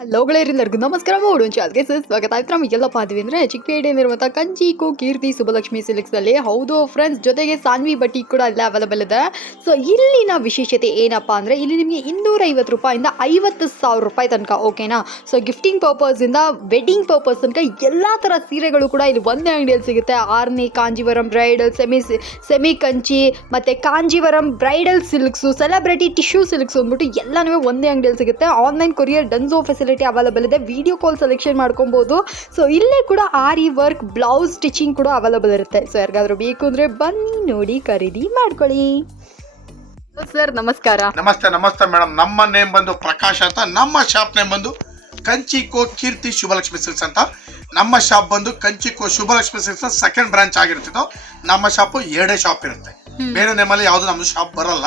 Hello ನರ್ಗು ನಮಸ್ಕಾರ. ಮೂಡು ಚಾಲ್ಗೆ ಸ್ವಾಗತ ಆಯ್ತು ನಮಗೆಲ್ಲ ಪಾದ್ವಿ ಅಂದರೆ ಕಂಚಿ ಕು ಕೀರ್ತಿ ಸುಬ್ಬಲಕ್ಷ್ಮಿ ಸಿಲ್ಕ್ಸಲ್ಲಿ ಹೌದು ಫ್ರೆಂಡ್ಸ್ ಜೊತೆಗೆ ಸಾನ್ವಿ ಬಟ್ಟಿ ಕೂಡ ಅಲ್ಲೇ ಅವೈಲಬಲ್ ಇದೆ. ಸೊ ಇಲ್ಲಿನ ವಿಶೇಷತೆ ಏನಪ್ಪ ಅಂದರೆ ಇಲ್ಲಿ ನಿಮಗೆ ಇನ್ನೂರೈವತ್ತು ರೂಪಾಯಿಂದ ಐವತ್ತು ಸಾವಿರ ರೂಪಾಯಿ ತನಕ ಓಕೆನಾ ಸೊ ಗಿಫ್ಟಿಂಗ್ ಇಂದ ವೆಡ್ಡಿಂಗ್ ಪರ್ಪಸ್ ತನಕ ಎಲ್ಲ ಥರ ಸೀರೆಗಳು ಕೂಡ ಇಲ್ಲಿ ಒಂದೇ ಅಂಗಡಿಯಲ್ಲಿ ಸಿಗುತ್ತೆ. Arni, Kanjivaram bridal semi semi Kanchi ಮತ್ತು Kanjivaram bridal silks celebrity tissue silks ಅಂದ್ಬಿಟ್ಟು ಎಲ್ಲನೂ ಒಂದೇ ಅಂಗಡಿಯಲ್ಲಿ ಸಿಗುತ್ತೆ. Online courier Dunzo facility available ಇದೆ. ವಿಡಿಯೋ ಕಾಲ್ ಸೆಲೆಕ್ಷನ್ ಮಾಡ್ಕೊಬೋದು. ಸೊ ಇಲ್ಲೇ ಕೂಡ ಆರಿ ವರ್ಕ್ ಬ್ಲೌಸ್ ಸ್ಟಿಚಿಂಗ್ ಕೂಡ ಅವೈಲಬಲ್ ಇರುತ್ತೆ. ಸೊ ಯಾರಿಗಾದ್ರೂ ಬೇಕು ಅಂದರೆ ಬನ್ನಿ ನೋಡಿ ಖರೀದಿ ಮಾಡ್ಕೊಳ್ಳಿ. ಸರ್ ನಮಸ್ಕಾರ. ನಮಸ್ತೆ ನಮಸ್ತೆ ಮೇಡಮ್ ನಮ್ಮ ನೇಮ್ ಬಂದು ಪ್ರಕಾಶ್ ಅಂತ. ನಮ್ಮ ಶಾಪ್ ನೇಮ್ ಬಂದು ಕಂಚಿಕೋ ಕೀರ್ತಿ ಶುಭಲಕ್ಷ್ಮಿ ಸಿಲ್ಸ್ ಅಂತ. ನಮ್ಮ ಶಾಪ್ ಬಂದು Kanchiko Shubhalakshmi silks second branch ಆಗಿರ್ತಿತ್ತು ನಮ್ಮ ಶಾಪ್ ಎರಡೇ ಶಾಪ್ ಇರುತ್ತೆ. ಬೇರೆ ನೇಮಲ್ಲಿ ಯಾವುದು ನಮ್ದು ಶಾಪ್ ಬರಲ್ಲ.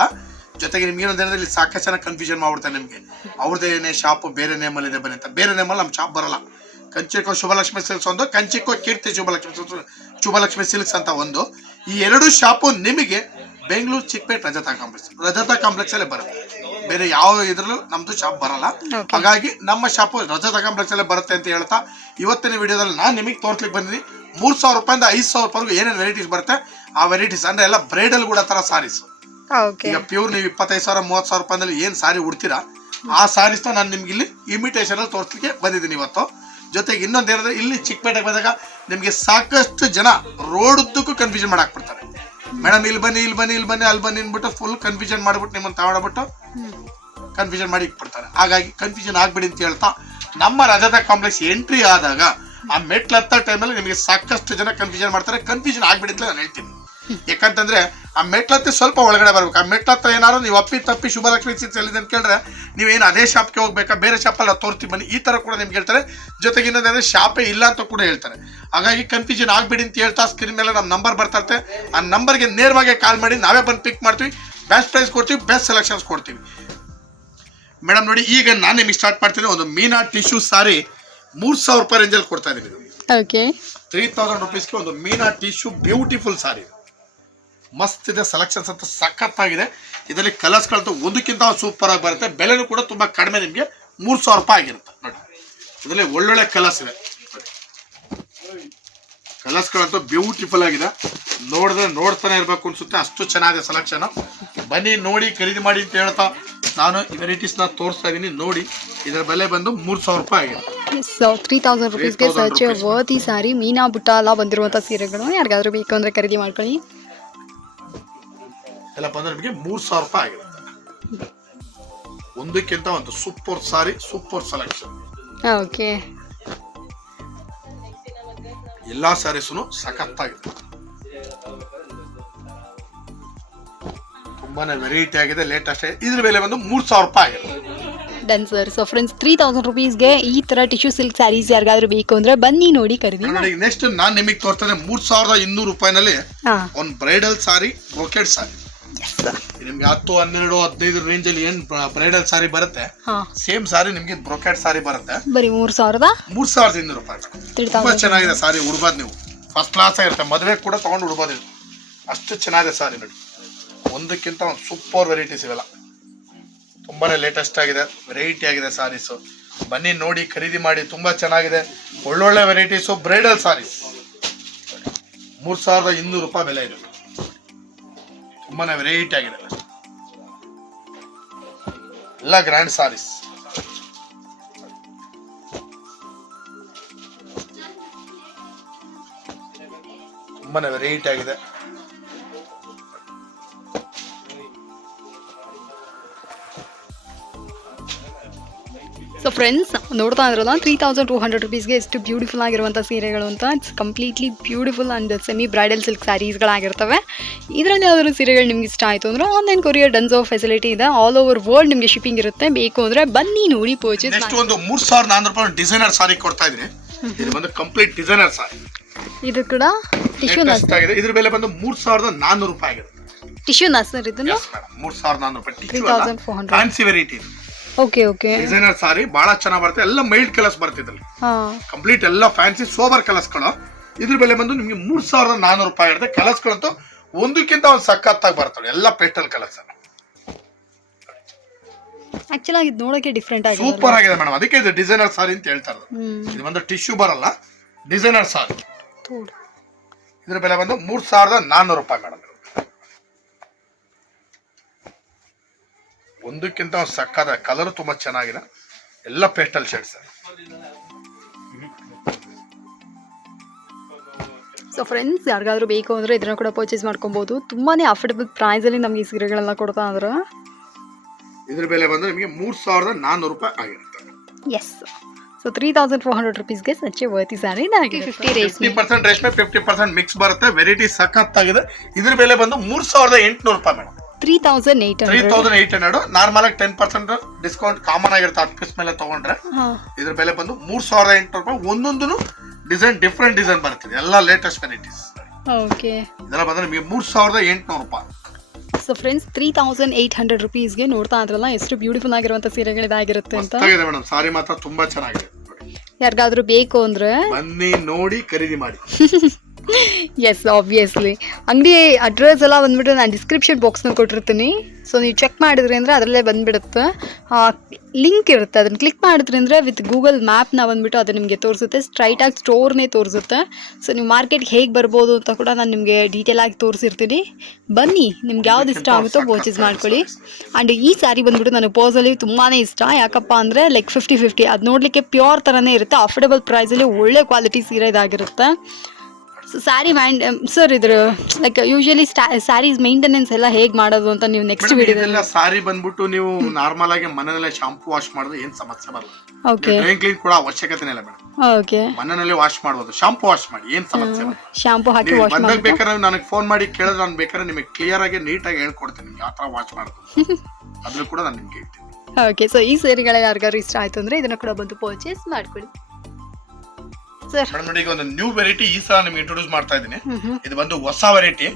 ಜೊತೆಗೆ ನಿಮ್ಗೆ ಏನಂದ್ರೆ ಇಲ್ಲಿ ಸಾಕಷ್ಟು ಜನ ಕನ್ಫ್ಯೂಷನ್ ಮಾಡ್ಬಿಡ್ತಾರೆ ನಿಮಗೆ. ಅವ್ರದ್ದೇನೇ ಶಾಪ್ ಬೇರೆ ನೇಮಲ್ಲಿ ಇದೆ ಬನ್ನಿ ಅಂತ. ಬೇರೆ ನೇಮಲ್ಲಿ ನಮ್ಮ ಶಾಪ್ ಬರಲ್ಲ. ಕಂಚಿಕೋ ಶುಭಲಕ್ಷ್ಮಿ ಸಿಲ್ಕ್ಸ್ ಒಂದು ಕಂಚಿಕೋ ಕೀರ್ತಿ ಶುಭಲಕ್ಷ್ಮಿ ಸಿಲ್ಕ್ಸ್ ಶುಭಲಕ್ಷ್ಮಿ ಸಿಲ್ಕ್ಸ್ ಅಂತ ಒಂದು. ಈ ಎರಡು ಶಾಪು ನಿಮಗೆ ಬೆಂಗಳೂರು ಚಿಕ್ಕಪೇಟೆ ರಜತಾ ಕಾಂಪ್ಲೆಕ್ಸ್ ರಜತಾ ಕಾಂಪ್ಲೆಕ್ಸ್ ಅಲ್ಲೇ ಬರುತ್ತೆ. ಬೇರೆ ಯಾವ ಇದ್ರಲ್ಲೂ ನಮ್ದು ಶಾಪ್ ಬರಲ್ಲ. ಹಾಗಾಗಿ ನಮ್ಮ ಶಾಪ್ ರಜತಾ ಕಾಂಪ್ಲೆಕ್ಸ್ ಅಲ್ಲೇ ಬರುತ್ತೆ ಅಂತ ಹೇಳ್ತಾ ಇವತ್ತಿನ ವಿಡಿಯೋದಲ್ಲಿ ನಾನು ನಿಮಗೆ ತೋರ್ಸ್ಲಿಕ್ಕೆ ಬಂದಿದ್ದೀನಿ. ಮೂರು ಸಾವಿರ ರೂಪಾಯಿಂದ ಐದು ಸಾವಿರ ರೂಪಾಯಿಗೂ ಏನೇನು ವೆರೈಟೀಸ್ ಬರುತ್ತೆ ಆ ವೆರೈಟೀಸ್ ಅಂದ್ರೆ ಎಲ್ಲ ಬ್ರೈಡಲ್ ಕೂಡ ತರ ಸಾರೀಸ್ ಈಗ ಪ್ಯೂರ್ ನೀವು ಇಪ್ಪತ್ತೈದು ಸಾವಿರ, ಮೂವತ್ತು ಸಾವಿರ ರೂಪಾಯಿನಲ್ಲಿ ಏನು ಸಾರಿ ಉಡ್ತೀರಾ, ಆ ಸಾರೀಸ್ನ ನಾನು ನಿಮ್ಗೆ ಇಲ್ಲಿ ಇಮಿಟೇಷನ್ ಅಲ್ಲಿ ತೋರಿಸ್ಲಿಕ್ಕೆ ಬಂದಿದ್ದೀನಿ ಇವತ್ತು. ಜೊತೆಗೆ ಇನ್ನೊಂದು ಏನಂದ್ರೆ, ಇಲ್ಲಿ ಚಿಕ್ಕಪೇಟೆಗೆ ಬಂದಾಗ ನಿಮಗೆ ಸಾಕಷ್ಟು ಜನ ರೋಡ್ ಉದ್ದಕ್ಕೂ ಕನ್ಫ್ಯೂಷನ್ ಮಾಡಾಕ್ಬಿಡ್ತಾರೆ ಮೇಡಮ್, ಇಲ್ಲಿ ಬನ್ನಿ ಇಲ್ಲಿ ಬನ್ನಿ ಇಲ್ಲಿ ಬನ್ನಿ, ಅಲ್ಲಿ ಬನ್ನಿ ಅಂದ್ಬಿಟ್ಟು ಫುಲ್ ಕನ್ಫ್ಯೂಷನ್ ಮಾಡ್ಬಿಟ್ಟು ನಿಮ್ಮನ್ನು ತಗೊಂಡ್ಬಿಟ್ಟು ಕನ್ಫ್ಯೂಷನ್ ಮಾಡಿ ಇಟ್ಬಿಡ್ತಾರೆ. ಹಾಗಾಗಿ ಕನ್ಫ್ಯೂಷನ್ ಆಗ್ಬಿಡಿ ಅಂತ ಹೇಳ್ತಾ, ನಮ್ಮ ರಜತಾ ಕಾಂಪ್ಲೆಕ್ಸ್ ಎಂಟ್ರಿ ಆದಾಗ ಆ ಮೆಟ್ಲು ಹತ್ತ ಟೈಮಲ್ಲಿ ನಿಮಗೆ ಸಾಕಷ್ಟು ಜನ ಕನ್ಫ್ಯೂಷನ್ ಮಾಡ್ತಾರೆ. ಕನ್ಫ್ಯೂಷನ್ ಆಗ್ಬಿಡಿ ಅಂತ ನಾನು ಹೇಳ್ತೀನಿ. ಯಾಕಂತಂದ್ರೆ ಆ ಮೆಟ್ಲತ್ತಿ ಸ್ವಲ್ಪ ಒಳಗಡೆ ಬರ್ಬೇಕು. ಆ ಮೆಟ್ಲತ್ತ ಏನಾದ್ರು ನೀವು ಅಪ್ಪಿ ತಪ್ಪಿ ಶುಭಲಕ್ಷ್ಮಿ ಎಲ್ಲಿದೆ ಅಂತ ಕೇಳಿದ್ರೆ ನೀವೇನು ಅದೇ ಶಾಪ್ಗೆ ಹೋಗ್ಬೇಕಾ? ಬೇರೆ ಶಾಪಲ್ಲಿ ತೋರ್ತೀವಿ ಬನ್ನಿ. ಈ ತರ ಕೂಡ ನಿಮ್ಗೆ ಹೇಳ್ತಾರೆ. ಜೊತೆಗೆ ಇನ್ನೊಂದಂದ್ರೆ ಶಾಪೇ ಇಲ್ಲ ಅಂತ ಕೂಡ ಹೇಳ್ತಾರೆ. ಹಾಗಾಗಿ ಕನ್ಫ್ಯೂಷನ್ ಆಗ್ಬೇಡಿ ಅಂತ ಹೇಳ್ತಾ ಸ್ಕ್ರೀನ್ ಮೇಲೆ ನಮ್ಮ ನಂಬರ್ ಬರ್ತಾ ಇರುತ್ತೆ. ಆ ನಂಬರ್ಗೆ ನೇರವಾಗಿ ಕಾಲ್ ಮಾಡಿ ನಾವೇ ಬಂದು ಪಿಕ್ ಮಾಡ್ತೀವಿ. ಬೆಸ್ಟ್ ಪ್ರೈಸ್ ಕೊಡ್ತೀವಿ ಬೆಸ್ಟ್ ಸೆಲೆಕ್ಷನ್ಸ್ ಕೊಡ್ತೀವಿ. ಮೇಡಮ್ ನೋಡಿ ಈಗ ನಾನು ನಿಮಗೆ ಸ್ಟಾರ್ಟ್ ಮಾಡ್ತೀನಿ. ಒಂದು ಮೀನಾ ಟಿಶ್ಯೂ ಸಾರಿ ಮೂರು ಸಾವಿರ ರೂಪಾಯಿ ರೇಂಜಲ್ಲಿ ಕೊಡ್ತಾ ಇದ್ದೀನಿ. ಓಕೆ ತ್ರೀ ತೌಸಂಡ್ ರುಪೀಸ್ಗೆ ಒಂದು ಮೀನಾ ಟಿಶ್ಯೂ ಬ್ಯೂಟಿಫುಲ್ ಸಾರಿ ಮಸ್ತ್ ಇದೆ ಸೆಲೆಕ್ಷನ್ಸ್ ಅಂತ ಸಖತ್ತಾಗಿದೆ. ಇದರಲ್ಲಿ ಕಲರ್ಸ್ಗಳಂತೂ ಒಂದಕ್ಕಿಂತ ಸೂಪರ್ ಆಗಿ ಬರುತ್ತೆ. ಬೆಲೆನೂ ಕೂಡ ತುಂಬ ಕಡಿಮೆ ನಿಮಗೆ. ಮೂರು ಸಾವಿರ ರೂಪಾಯಿ ಆಗಿರುತ್ತೆ. ನೋಡಿ. ಇದರಲ್ಲಿ ಒಳ್ಳೊಳ್ಳೆ ಕಲರ್ಸ್ ಇದೆ. ಕಲರ್ಸ್ಗಳಂತೂ ಬ್ಯೂಟಿಫುಲ್ ಆಗಿದೆ. ನೋಡಿದ್ರೆ ನೋಡ್ತಾನೆ ಇರಬೇಕು ಅನ್ಸುತ್ತೆ. ಅಷ್ಟು ಚೆನ್ನಾಗಿದೆ ಸೆಲೆಕ್ಷನ್ ಬನ್ನಿ ನೋಡಿ ಖರೀದಿ ಮಾಡಿ ಅಂತ ಹೇಳ್ತಾ ನಾನು ಈ ವೆರೈಟೀಸ್ನ ತೋರಿಸ್ತಾ ಇದ್ದೀನಿ. ನೋಡಿ ಇದರ ಬೆಲೆ ಬಂದು ಮೂರು ಸಾವಿರ ರೂಪಾಯಿ ಆಗಿದೆ. ಸೊ ತ್ರೀ ತೌಸಂಡ್ ರುಪೀಸ್ಗೆ 3,000 ಸಚ್ rupees. ವರ್ತಿ ಸಾರಿ ಮೀನಾ ಬುಟ್ಟ ಎಲ್ಲ ಬಂದಿರುವಂಥ ಸೀರೆಗಳು. ಯಾರಿಗಾದ್ರೂ ಬೇಕು ಅಂದರೆ ಖರೀದಿ ಮಾಡ್ಕೊಳ್ಳಿ. ಎಲ್ಲ ಅಂದ್ರೆ ನಿಮಗೆ ಮೂರು ಸಾವಿರ ರೂಪಾಯಿ ಆಗಿರುತ್ತೆ. ಒಂದಕ್ಕಿಂತ ಒಂದು super sari super selection. Okay. ಎಲ್ಲಾ ಸ್ಯಾರೀಸು ಸಖತ್ತಾಗಿದೆ. ತುಂಬಾನೇ ವೆರೈಟಿ ಆಗಿದೆ ಲೇಟೆಸ್ಟ್ ಇದ್ರ ಬೆಲೆ ಬಂದು ಮೂರು ಸಾವಿರ ರೂಪಾಯಿ ಆಗಿದೆ. Done sir so friends three thousand ರುಪೀಸ್ಗೆ ಈ ಥರ ಟಿಶ್ಯೂ ಸಿಲ್ಕ್ ಸ್ಯಾರೀಸ್ ಯಾರಿಗಾದ್ರೂ ಬೇಕು ಅಂದ್ರೆ ಬನ್ನಿ ನೋಡಿ ಖರೀದಿ. ನೋಡಿ ನೆಕ್ಸ್ಟ್ ನಾನು ನಿಮಗೆ ತೋರ್ತಾನೆ ಮೂರು ಸಾವಿರದ ಇನ್ನೂರು ರೂಪಾಯಿನಲ್ಲಿ ಒಂದು ಬ್ರೈಡಲ್ ಸಾರಿ ಬ್ರೋಕೆಟ್ ಸಾರಿ ನಿಮ್ಗೆ ಹತ್ತು ಹನ್ನೆರಡು ಹದಿನೈದು ರೇಂಜ್ ಅಲ್ಲಿ ಏನ್ ಬ್ರೈಡಲ್ ಸಾರಿ ಬರುತ್ತೆ? ಹಾಂ. ಸೇಮ್ ಸಾರಿ ನಿಮ್ಗೆ ಬ್ರೊಕೆಡ್ ಸಾರಿ ಬರುತ್ತೆ. ಬರೀ ಮೂರು ಸಾವಿರದ ಮೂರ್ ಸಾವಿರದ ಇನ್ನೂರು ರೂಪಾಯಿ. ತ್ರೀ ತುಂಬಾ ತೌಸಂಡ್ ಚೆನ್ನಾಗಿದೆ ಸಾರಿ ಉಡ್ಬೋದು ನೀವು. ಫಸ್ಟ್ ಕ್ಲಾಸ್ ಆಗಿರುತ್ತೆ. ಮದುವೆ ಕೂಡ ತಗೊಂಡು ಉಡ್ಬೋದು ಇದು ಅಷ್ಟು ಚೆನ್ನಾಗಿದೆ ಸಾರಿ ನೋಡಿ. ಒಂದಕ್ಕಿಂತ ಒಂದು ಸೂಪರ್ ವೆರೈಟೀಸ್ ಇವೆಲ್ಲ. ತುಂಬಾನೇ ಲೇಟೆಸ್ಟ್ ಆಗಿದೆ. ವೆರೈಟಿ ಆಗಿದೆ ಸಾರೀಸು ಬನ್ನಿ ನೋಡಿ ಖರೀದಿ ಮಾಡಿ. ತುಂಬಾ ಚೆನ್ನಾಗಿದೆ. ಒಳ್ಳೊಳ್ಳೆ ವೆರೈಟೀಸು ಬ್ರೈಡಲ್ ಸಾರೀಸ್ ಮೂರು ಸಾವಿರದ ಇನ್ನೂರು ರೂಪಾಯಿ ಬೆಲೆ ಇದೆ. ತುಂಬಾನೇ ವೆರೈಟಿ ಆಗಿದೆ ಎಲ್ಲ ಗ್ರ್ಯಾಂಡ್ ಸಾರೀಸ್ ತುಂಬಾನೇ ವೆರೈಟಿ ಆಗಿದೆ. ಫ್ರೆಂಡ್ಸ್ ನೋಡ್ತಾ ಇದ್ರಲ್ಲ ತ್ರೀ ತೌಸಂಡ್ ಟೂ ಹಂಡ್ರೆಡ್ ರುಪೀಸ್ಗೆ ಎಷ್ಟು ಬ್ಯೂಟಿಫುಲ್ ಆಗಿರುವಂಥ ಸೀರೆಗಳು ಅಂತ. It's completely beautiful and semi bridal silk ಸ್ಯಾರೀಸ್ಗಳಾಗಿರ್ತವೆ ಇದರಲ್ಲಿ ಯಾವ್ದಾದ್ರು ಸೀರೆಗಳು ನಿಮ್ಗೆ ಇಷ್ಟ ಆಯಿತು ಅಂದರೆ ಆನ್ಲೈನ್ ಕೊರಿಯರ್ ಡನ್ಸೋ ಫೆಸಿಲಿಟಿ ಇದೆ. ಆಲ್ ಓವರ್ ವರ್ಲ್ಡ್ ನಿಮಗೆ ಶಿಪ್ಪಿಂಗ್ ಇರುತ್ತೆ. ಬೇಕು ಅಂದರೆ ಬನ್ನಿ ನೋಡಿ ಪರ್ಚೇಸ್ ನೆಕ್ಸ್ಟ್ ಒಂದು ಮೂರ್ ಸಾವಿರದ ನಾನ್ನೂರು ರೂಪಾಯಿ ಡಿಸೈನರ್ ಸಾರಿ ಕೊಡ್ತಾ ಇದ್ದೀನಿ. ಇದು ಬಂದು ಕಂಪ್ಲೀಟ್ ಡಿಸೈನರ್ ಸಾರಿ ಇದು ಕೂಡ ಟಿಶ್ಯೂ ಆಗಿದೆ. ಇದ್ರ ಬೆಲೆ ಬಂದು ಮೂರು ಸಾವಿರದ ನಾನ್ನೂರು ರೂಪಾಯಿ ಆಗಿದೆ. ಟಿಶ್ಯೂ ನಸ್ ಸರ್ ಇದನ್ನು ಎಸ್ ಸಾವಿರದ ನಾನ್ನೂರು ರೂಪಾಯಿ 3,400. Fancy variety okay okay designer sari ಬಹಳ ಚೆನ್ನಾಗಿ ಬರುತ್ತೆ. ಎಲ್ಲ ಮೈಲ್ಡ್ ಕಲರ್ಸ್ ಬರ್ತಿದ್ರಲ್ಲಿ ಕಂಪ್ಲೀಟ್ ಎಲ್ಲ ಫ್ಯಾನ್ಸಿ ಸೋಬರ್ ಕಲರ್ಸ್ಗಳು ಇದ್ರ ಬೆಲೆ ಬಂದು ನಿಮಗೆ ಮೂರ್ ಸಾವಿರದ ನಾನೂರು ರೂಪಾಯಿ ಇರುತ್ತೆ. ಕಲರ್ಸ್ಗಳಂತೂ ಒಂದಕ್ಕಿಂತ ಒಂದು ಸಖತ್ತಾಗಿ ಬರ್ತವೆ. ಎಲ್ಲ ಪೇಸ್ಟಲ್ ಕಲರ್ಸ್ ಆಕ್ಚುಲಿ ಇದು ನೋಡೋಕೆ ಡಿಫ್ರೆಂಟ್ ಆಗಿದೆ ಸೂಪರ್ ಆಗಿದೆ ಮೇಡಮ್ ಅದಕ್ಕೆ ಇದು ಡಿಸೈನರ್ ಸಾರಿ ಅಂತ ಹೇಳ್ತಾ ಇರೋದು. ಇದು ಬಂದು ಟಿಶ್ಯೂ ಬರಲ್ಲ. ಡಿಸೈನರ್ ಸಾರಿ. ಇದ್ರ ಬೆಲೆ ಬಂದು ಮೂರ್ ಸಾವಿರದ ನಾನ್ನೂರು ರೂಪಾಯಿ ಮೇಡಮ್ ಒಂದಕ್ಕಿಂತ ಒಂದು ಸಕ್ಕದ ಕಲರ್ ತುಂಬಾ ಚೆನ್ನಾಗಿದೆ. ಎಲ್ಲ ಪೇಸ್ಟಲ್ ಶೇಡ್ಸ್ ಸೊ ಫ್ರೆಂಡ್ಸ್ ಯಾರಿಗಾದ್ರೂ ಬೇಕು ಅಂದರೆ ಇದನ್ನ ಕೂಡ ಪರ್ಚೇಸ್ ಮಾಡ್ಕೊಬೋದು. ತುಂಬಾ ಅಫೋರ್ಡಬಲ್ ಪ್ರೈಸಲ್ಲಿ ನಮಗೆ ಈ ಸೀರೆಗಳೆಲ್ಲ ಕೊಡ್ತಾ ಅಂದ್ರೆ ಇದ್ರ ಬೆಲೆ ಬಂದ್ರೆ ನಿಮಗೆ ಮೂರ್ ಸಾವಿರದ ನಾನ್ನೂರು ರೂಪಾಯಿ ಆಗಿರುತ್ತೆ. Yes so three thousand four hundred ರುಪೀಸ್ಗೆ such a worthy sari fifty fifty ರೇಸ್ಮಿ percent ರೇಷ್ಮೆ ಫಿಫ್ಟಿ ಪರ್ಸೆಂಟ್ ಮಿಕ್ಸ್ ಬರುತ್ತೆ. ವೆರೈಟಿ ಸಖತ್ತಾಗಿದೆ. ಇದ್ರ ಬೆಲೆ ಬಂದು ಮೂರ್ ಸಾವಿರದ ಎಂಟುನೂರು ರೂಪಾಯಿ madam three thousand eight three thousand eight hundred normal ಆಗಿ ಟೆನ್ ಪರ್ಸೆಂಟ್ ಡಿಸ್ಕೌಂಟ್ ಕಾಮನ್ ಆಗಿರುತ್ತೆ ಹತ್ತು ಪೀಸ್ ಮೇಲೆ ತಗೊಂಡ್ರೆ ಇದ್ರ ಬೆಲೆ ಬಂದು ಮೂರ್ ಸಾವಿರದ ಎಂಟುನೂರು ರೂಪಾಯಿ ಒಂದೊಂದು ಡಿಸೈನ್ ಡಿಫ್ರೆಂಟ್ ಡಿಸೈನ್ ಬರ್ತಿದೆ ಎಲ್ಲ ಲೇಟೆಸ್ಟ್ ವೆರೈಟೀಸ್ ಓಕೆ ಇದೆಲ್ಲ ಬಂದ್ರೆ ನಿಮಗೆ ಮೂರ್ ಸಾವಿರದ ಎಂಟುನೂರು ರೂಪಾಯಿ. So friends three thousand eight hundred ರುಪೀಸ್ಗೆ ನೋಡ್ತಾ ಇದ್ರಲ್ಲ ಎಷ್ಟು ಬ್ಯೂಟಿಫುಲ್ ಆಗಿರುವಂಥ ಸೀರೆಗಳಿದಾಗಿರುತ್ತೆ ಅಂತ. ಮೇಡಮ್ ಸಾರಿ ಮಾತ್ರ ತುಂಬಾ ಚೆನ್ನಾಗಿದೆ. ಯಾರಿಗಾದ್ರೂ ಬೇಕು ಅಂದ್ರೆ. ಬನ್ನಿ ನೋಡಿ ಖರೀದಿ ಮಾಡಿ. ಎಸ್ ಆಬ್ವಿಯಸ್ಲಿ ಅಂಗಡಿ ಅಡ್ರೆಸ್ ಎಲ್ಲ ಬಂದ್ಬಿಟ್ಟು ನಾನು ಡಿಸ್ಕ್ರಿಪ್ಷನ್ ಬಾಕ್ಸ್ನಲ್ಲಿ ಕೊಟ್ಟಿರ್ತೀನಿ. ಸೊ ನೀವು ಚೆಕ್ ಮಾಡಿದ್ರಿ ಅಂದರೆ ಅದರಲ್ಲೇ ಬಂದುಬಿಡುತ್ತೆ. ಲಿಂಕ್ ಇರುತ್ತೆ. ಅದನ್ನು ಕ್ಲಿಕ್ ಮಾಡಿದ್ರಿ ಅಂದರೆ ವಿತ್ ಗೂಗಲ್ ಮ್ಯಾಪ್ನ ಬಂದುಬಿಟ್ಟು ಅದು ನಿಮಗೆ ತೋರಿಸುತ್ತೆ. ಸ್ಟ್ರೈಟಾಗಿ ಸ್ಟೋರ್ನೇ ತೋರಿಸುತ್ತೆ. ಸೊ ನೀವು ಮಾರ್ಕೆಟ್ಗೆ ಹೇಗೆ ಬರ್ಬೋದು ಅಂತ ಕೂಡ ನಾನು ನಿಮಗೆ ಡೀಟೇಲಾಗಿ ತೋರಿಸಿರ್ತೀನಿ. ಬನ್ನಿ, ನಿಮ್ಗೆ ಯಾವ್ದು ಇಷ್ಟ ಆಗುತ್ತೋ ಪರ್ಚೇಸ್ ಮಾಡ್ಕೊಳ್ಳಿ. ಆ್ಯಂಡ್ ಈ ಸ್ಯಾರಿ ಬಂದ್ಬಿಟ್ಟು ನನಗೆ ಪೋಸಲ್ಲಿ ತುಂಬಾ ಇಷ್ಟ. ಯಾಕಪ್ಪ ಅಂದರೆ ಲೈಕ್ ಫಿಫ್ಟಿ ಫಿಫ್ಟಿ ಅದು ನೋಡಲಿಕ್ಕೆ ಪ್ಯೂರ್ ಥರನೇ ಇರುತ್ತೆ. ಅಫೋರ್ಡಬಲ್ ಪ್ರೈಸಲ್ಲಿ ಒಳ್ಳೆ ಕ್ವಾಲಿಟಿ ಸೀರೆ ಇದಾಗಿರುತ್ತೆ. ಸೊ ಸ್ಯಾರಿ ಮ್ಯಾಂಡ್ ಸರ್ ಇದ್ರ ಲೈಕ್ ಯೂಶಲಿ ಸ್ಯಾರೀಸ್ ಮೇಂಟೆನೆನ್ಸ್ ಎಲ್ಲ ಹೇಗೆ ಮಾಡೋದು ಅಂತ ನೀವು ನೆಕ್ಸ್ಟ್ ವೀಡಿಯೋ ವಿಡಿಯೋದಲ್ಲಿ ಸಾರಿ ಬಂದ್ಬಿಟ್ಟು ನೀವು ನಾರ್ಮಲ್ ಆಗಿ ಮನೆಯಲ್ಲೇ ಶಾಂಪೂ ವಾಶ್ ಮಾಡಿದ್ರೆ ಏನ್ ಸಮಸ್ಯೆ ಬರಲ್ಲ. ಓಕೆ ಡ್ರೈನ್ ಕ್ಲೀನ್ ಕೂಡ ಅವಶ್ಯಕತೆ ಇಲ್ಲ ಮೇಡಮ್ ಓಕೆ ಮನೆಯಲ್ಲಿ ವಾಶ್ ಮಾಡ್ಬೋದು. ಶಾಂಪೂ ವಾಶ್ ಮಾಡಿ ಏನು ಸಮಸ್ಯೆ ಶಾಂಪು ಹಾಕಿ ವಾಶ್ ಬಂದಾಗ ಬೇಕಾದ್ರೆ ನನಗೆ ಫೋನ್ ಮಾಡಿ ಕೇಳಿದ್ರೆ ನಾನು ಬೇಕಾದ್ರೆ ನಿಮಗೆ ಕ್ಲಿಯರ್ ಆಗಿ ನೀಟಾಗಿ ಹೇಳ್ಕೊಡ್ತೀನಿ. ಯಾವ ತರ ವಾಶ್ ಮಾಡೋದು ಅದ್ರೂ ಕೂಡ ನಾನು ನಿಮ್ಗೆ ಹೇಳ್ತೀನಿ. ಓಕೆ ಸೊ ಈ ಸೀರೆಗಳ ಯಾರಿಗಾರು ಇಷ್ಟ ಆಯ್ತು ಅಂದರೆ ಇದನ್ನು ಕೂಡ ಬಂದು ಪರ್ಚೇಸ್ ಮಾಡ್ಕೊಳ್ಳಿ. ಸರ್. ಮೇಡಮ್ ನೋಡಿ ಈಗ ಒಂದು ನ್ಯೂ ವೆರೈಟಿ ಈ ಸಲ ನಿಮ್ಗೆ ಇಂಟ್ರೊಡ್ಯೂಸ್ ಮಾಡ್ತಾ ಇದ್ದೀನಿ. ಇದು ಬಂದು ಹೊಸ ವೆರೈಟಿ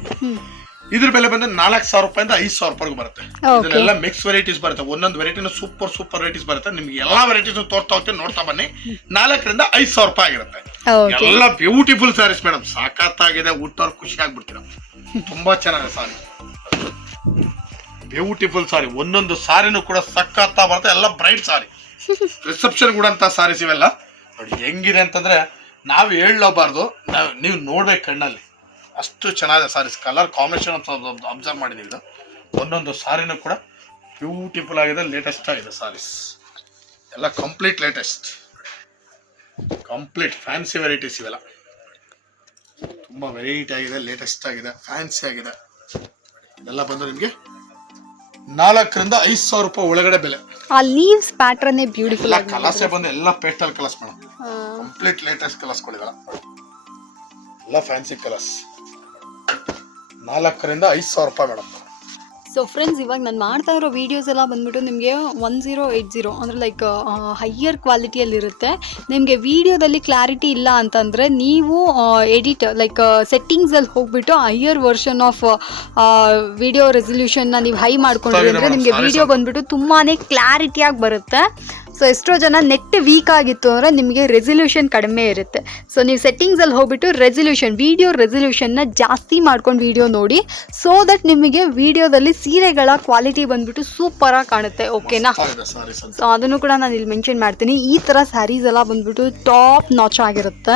ಇದ್ರ ಬೆಲೆ ಬಂದು ನಾಲ್ಕು ಸಾವಿರ ರೂಪಾಯಿಂದ ಐದು ಸಾವಿರ ರೂಪಾಯಿಗೆ ಬರುತ್ತೆ. ಇದನ್ನೆಲ್ಲ ಮಿಕ್ಸ್ ವೆರೈಟೀಸ್ ಬರುತ್ತೆ. ಒಂದೊಂದು ವೆರೈಟಿನ ಸೂಪರ್ ಸೂಪರ್ ವೆರೈಟೀಸ್ ಬರುತ್ತೆ. ನಿಮ್ಗೆ ಎಲ್ಲಾ ವೆರೈಟೀಸ್ ತೋರ್ತಾ ಹೋಗ್ತೀನಿ ನೋಡ್ತಾ ಬನ್ನಿ. ನಾಲ್ಕರಿಂದ ಐದು ಸಾವಿರ ರೂಪಾಯಿ ಆಗಿರುತ್ತೆ. ಎಲ್ಲ ಬ್ಯೂಟಿಫುಲ್ ಸ್ಯಾರೀಸ್ ಮೇಡಮ್ ಸಾಕತ್ತಾಗಿದೆ ಊಟವ್ರು ಖುಷಿ ಆಗ್ಬಿಡ್ತೀರ. ತುಂಬಾ ಚೆನ್ನಾಗಿದೆ ಸಾರಿ. ಬ್ಯೂಟಿಫುಲ್ ಸಾರಿ. ಒಂದೊಂದು ಸಾರಿನೂ ಕೂಡ ಸಕ್ಕತ್ತಾ ಬರುತ್ತೆ. ಎಲ್ಲ ಬ್ರೈಟ್ ಸಾರಿ. ರಿಸೆಪ್ಷನ್ ಕೂಡ ಅಂತ ಸಾರೀಸ್ ಇವೆಲ್ಲ. ನೋಡಿ ಹೆಂಗಿದೆ ಅಂತಂದ್ರೆ ನಾವು ಹೇಳಬಾರ್ದು. ನಾವು ನೀವು ನೋಡ್ಬೇಕು ಕಣ್ಣಲ್ಲಿ. ಅಷ್ಟು ಚೆನ್ನಾಗಿದೆ ಸಾರೀಸ್ ಕಲರ್ ಕಾಂಬಿನೇಷನ್ ಅಬ್ಸರ್ವ್ ಮಾಡಿದೀವಿ ಇದು. ಒಂದೊಂದು ಸಾರಿನೂ ಕೂಡ ಬ್ಯೂಟಿಫುಲ್ ಆಗಿದೆ ಲೇಟೆಸ್ಟ್ ಆಗಿದೆ ಸಾರೀಸ್ ಎಲ್ಲ complete latest complete fancy varieties ಇವೆಲ್ಲ. ತುಂಬ ವೆರೈಟಿ ಆಗಿದೆ ಲೇಟೆಸ್ಟ್ ಆಗಿದೆ ಫ್ಯಾನ್ಸಿ ಆಗಿದೆ. ಇದೆಲ್ಲ ಬಂದು ನಿಮಗೆ ನಾಲ್ಕರಿಂದ ಐದು ಸಾವಿರ ರೂಪಾಯಿ ಒಳಗಡೆ ಬೆಲೆ. ಆ ಲೀವ್ಸ್ ಪ್ಯಾಟರ್ನೇ ಬ್ಯೂಟಿಫುಲ್ ಕಲಾಸೆ ಬಂದು ಎಲ್ಲ pastel colours madam. Complete latest ಕಲರ್ಸ್ಗಳಿವೆಲ್ಲ ಎಲ್ಲ ಫ್ಯಾನ್ಸಿ ಕಲರ್ಸ್ ನಾಲ್ಕರಿಂದ ಐದು ಸಾವಿರ ರೂಪಾಯಿ ಮೇಡಮ್ ಸೊ ಫ್ರೆಂಡ್ಸ್ ಇವಾಗ ನಾನು ಮಾಡ್ತಾ ಇರೋ ವೀಡಿಯೋಸ್ ಎಲ್ಲ ಬಂದ್ಬಿಟ್ಟು ನಿಮಗೆ ಒನ್ ಜೀರೋ ಏಯ್ಟ್ ಜೀರೋ ಅಂದರೆ ಲೈಕ್ ಹೈಯರ್ ಕ್ವಾಲಿಟಿಯಲ್ಲಿರುತ್ತೆ ನಿಮಗೆ ವೀಡಿಯೋದಲ್ಲಿ ಕ್ಲಾರಿಟಿ ಇಲ್ಲ ಅಂತಂದರೆ ನೀವು ಎಡಿಟ್ ಲೈಕ್ ಸೆಟ್ಟಿಂಗ್ಸಲ್ಲಿ ಹೋಗ್ಬಿಟ್ಟು ಹೈಯರ್ ವರ್ಷನ್ ಆಫ್ ವಿಡಿಯೋ ರೆಸೊಲ್ಯೂಷನ್ನ ನೀವು ಹೈ ಮಾಡ್ಕೊಂಡ್ರಿ ಅಂದರೆ ನಿಮಗೆ ವೀಡಿಯೋ. ಬಂದ್ಬಿಟ್ಟು ತುಂಬಾ ಕ್ಲಾರಿಟಿಯಾಗಿ ಬರುತ್ತೆ. ಸೊ ಎಷ್ಟೋ ಜನ ನೆಟ್ ವೀಕ್ ಆಗಿತ್ತು ಅಂದರೆ ನಿಮಗೆ ರೆಸಲ್ಯೂಷನ್ ಕಡಿಮೆ ಇರುತ್ತೆ. ಸೊ ನೀವು ಸೆಟ್ಟಿಂಗ್ಸಲ್ಲಿ ಹೋಗ್ಬಿಟ್ಟು ರೆಸಲ್ಯೂಷನ್ ವಿಡಿಯೋ ರೆಸಲ್ಯೂಷನ್ನ ಜಾಸ್ತಿ ಮಾಡ್ಕೊಂಡು ವಿಡಿಯೋ ನೋಡಿ ಸೊ ದಟ್ ನಿಮಗೆ ವಿಡಿಯೋದಲ್ಲಿ ಸೀರೆಗಳ ಕ್ವಾಲಿಟಿ ಬಂದ್ಬಿಟ್ಟು ಸೂಪರಾಗಿ ಕಾಣುತ್ತೆ. ಓಕೆನಾ ಸೊ ಅದನ್ನು ಕೂಡ ನಾನು ಇಲ್ಲಿ ಮೆನ್ಷನ್ ಮಾಡ್ತೀನಿ. ಈ ಥರ ಸ್ಯಾರೀಸ್ ಎಲ್ಲ ಬಂದ್ಬಿಟ್ಟು ಟಾಪ್ ನಾಚ್ ಆಗಿರುತ್ತೆ.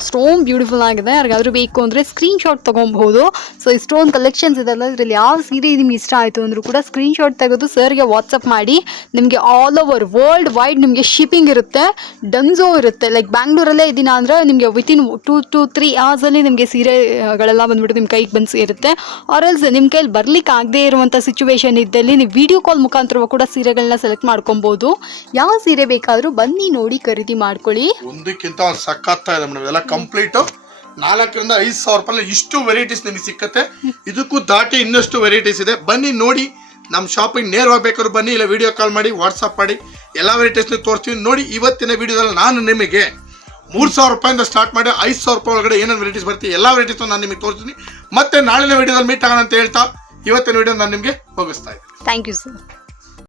ಅಷ್ಟೊಂದು ಬ್ಯೂಟಿಫುಲ್ ಆಗಿದೆ. ಯಾರಿಗಾದ್ರೂ ಬೇಕು ಅಂದರೆ ಸ್ಕ್ರೀನ್ಶಾಟ್ ತೊಗೊಬಹುದು ಸೊ ಇಷ್ಟೊಂದು ಕಲೆಕ್ಷನ್ಸ್ ಇದೆಲ್ಲ ಇದರಲ್ಲಿ ಯಾವ ಸೀರೆ ನಿಮ್ಗೆ ಇಷ್ಟ ಆಯಿತು ಅಂದರೂ ಕೂಡ ಸ್ಕ್ರೀನ್ಶಾಟ್ ತೆಗೆದು ಸರ್ಗೆ ವಾಟ್ಸಪ್ ಮಾಡಿ ನಿಮಗೆ ಆಲ್ ಓವರ್ ವರ್ಲ್ಡ್ ವೈಡ್ ನಿಮಗೆ ಶಿಪ್ಪಿಂಗ್ ಇರುತ್ತೆ ಡನ್ಸೋ ಇರುತ್ತೆ. ಲೈಕ್ ಬ್ಯಾಂಗ್ಳೂರಲ್ಲೇ ಇದ್ದೀನ ಅಂದರೆ ನಿಮಗೆ ವಿತಿನ್ ಟೂ ಟು ತ್ರೀ ಅವರ್ಸಲ್ಲಿ ನಿಮಗೆ ಸೀರೆಗಳೆಲ್ಲ ಬಂದ್ಬಿಟ್ಟು ನಿಮ್ಮ ಕೈಗೆ ಬಂದು ಸೇರುತ್ತೆ. ಆರಲ್ಸ್ ನಿಮ್ಮ ಕೈಲಿ ಬರ್ಲಿಕ್ಕೆ ಆಗದೇ ಇರುವಂಥ ಸಿಚುವೇಶನ್ ಇದ್ದಲ್ಲಿ ನೀವು ವಿಡಿಯೋ ಕಾಲ್ ಮುಖಾಂತರವೂ ಕೂಡ ಸೀರೆಗಳನ್ನ ಸೆಲೆಕ್ಟ್ ಮಾಡ್ಕೊಬೋದು. ಯಾವ ಸೀರೆ ಬೇಕಾದರೂ ಬನ್ನಿ ನೋಡಿ ಖರೀದಿ ಮಾಡ್ಕೊಳ್ಳಿ. ಒಂದಕ್ಕಿಂತ ಒಂದು ಸಖತ್ತ ಇದೆ ಮೇಡಮ್. ಎಲ್ಲ ಕಂಪ್ಲೀಟ್ ನಾಲ್ಕರಿಂದ ಐದು ಸಾವಿರ ರೂಪಾಯಿ ಇಷ್ಟು ವೆರೈಟೀಸ್ ನಿಮಗೆ ಸಿಕ್ಕತ್ತೆ. ಇದಕ್ಕೂ ದಾಟಿ ಇನ್ನಷ್ಟು ವೆರೈಟೀಸ್ ಇದೆ. ಬನ್ನಿ ನೋಡಿ ನಮ್ಮ ಶಾಪಿಂಗ್ ನೇರವಾಗಿ ಬೇಕಾದ್ರೂ ಬನ್ನಿ, ಇಲ್ಲ ವಿಡಿಯೋ ಕಾಲ್ ಮಾಡಿ ವಾಟ್ಸಪ್ ಮಾಡಿ, ಎಲ್ಲ ವೆರೈಟೀಸ್ನ ತೋರಿಸ್ತೀವಿ. ನೋಡಿ, ಇವತ್ತಿನ ವಿಡಿಯೋದಲ್ಲಿ ನಾನು ನಿಮಗೆ ಮೂರು ಸಾವಿರ ರೂಪಾಯಿಂದ ಸ್ಟಾರ್ಟ್ ಮಾಡಿ, ಐದು ಸಾವಿರ ರೂಪಾಯಿ ಒಳಗಡೆ ಏನೇನು ವೆರೈಟೀಸ್ ಬರ್ತೀವಿ ಎಲ್ಲ ವೆರೈಟೀಸ್ ನಾನು ನಿಮಗೆ ತೋರಿಸ್ತೀನಿ. ಮತ್ತೆ ನಾಳಿನ ವಿಡಿಯೋದಲ್ಲಿ ಮೀಟ್ ಆಗೋಣ ಅಂತ ಹೇಳ್ತಾ, ಇವತ್ತಿನ ವಿಡಿಯೋ ನಾನು ನಿಮಗೆ ಹೋಗಿಸ್ತಾ ಇದ್ದೀನಿ. Thank you sir